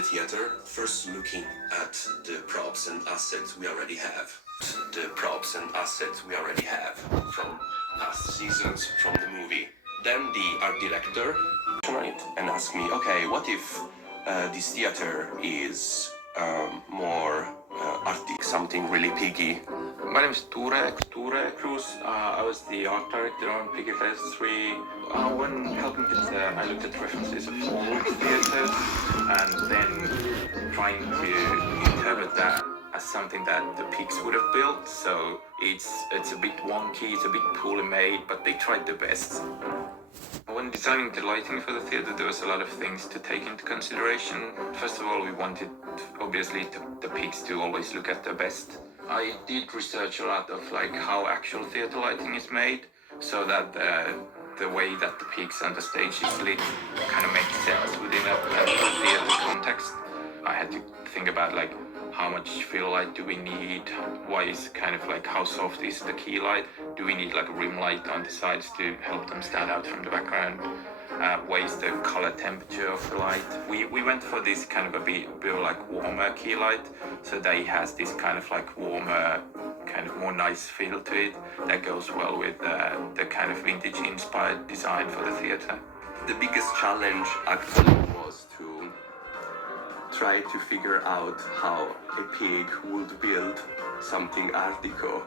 the theater, first looking at the props and assets we already have. From past seasons from the movie. Then the art director and asked me, okay, what if this theater is more artistic, something really Piggy? My name is Ture Cruz. I was the art director on Piggy Phase 3. When helping it, I looked at references of old theaters and then trying to interpret that as something that the Pigs would have built. So it's a bit wonky, it's a bit poorly made, but they tried their best. When designing the lighting for the theater, there was a lot of things to take into consideration. First of all, we wanted, obviously, the Pigs to always look at their best. I did research a lot of how actual theater lighting is made, so that the way that the Pigs and the stage is lit kind of makes sense within a theater context. I had to think about how much fill light do we need? Why is how soft is the key light? Do we need a rim light on the sides to help them stand out from the background? What is the color temperature of the light? We went for this a bit warmer key light, so that it has this warmer, more nice feel to it that goes well with the vintage inspired design for the theater. The biggest challenge actually was to try to figure out how a pig would build something Art Deco,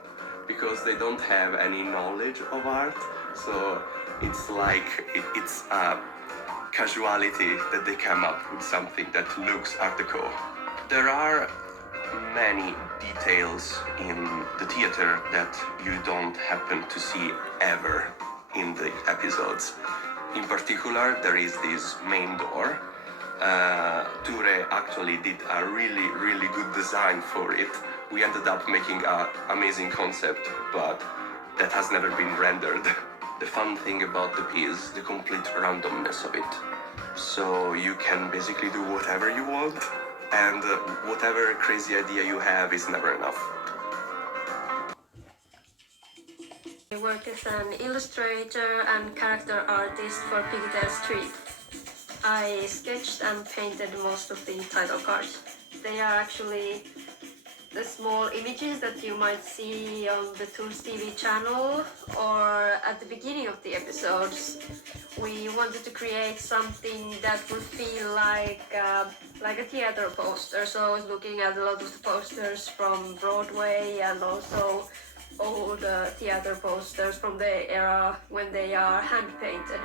because they don't have any knowledge of art, so it's it's a casuality that they come up with something that looks Art Deco. There are many details in the theater that you don't happen to see ever in the episodes. In particular, there is this main door. Ture actually did a really good design for it. We ended up making an amazing concept, but that has never been rendered. The fun thing about the piece is the complete randomness of it. So you can basically do whatever you want, and whatever crazy idea you have is never enough. I work as an illustrator and character artist for Piggy Street. I sketched and painted most of the title cards. They are actually the small images that you might see on the Toons TV channel or at the beginning of the episodes. We wanted to create something that would feel like a theater poster. So I was looking at a lot of the posters from Broadway and also old theater posters from the era when they are hand-painted.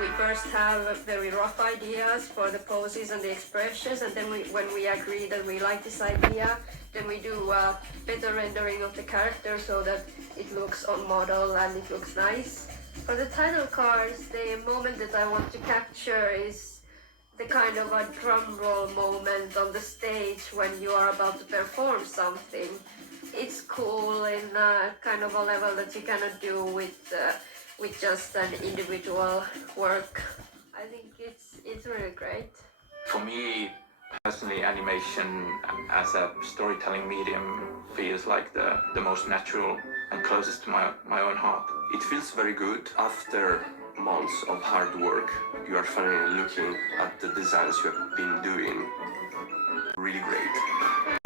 We first have very rough ideas for the poses and the expressions, and then when we agree that we like this idea, then we do a better rendering of the character so that it looks on model and it looks nice. For the title cards, the moment that I want to capture is the kind of a drum roll moment on the stage when you are about to perform something. It's cool in kind of a level that you cannot do with just an individual work. I think it's really great. For me, personally, animation as a storytelling medium feels like the most natural and closest to my own heart. It feels very good. After months of hard work, you are finally looking at the designs you have been doing. Really great.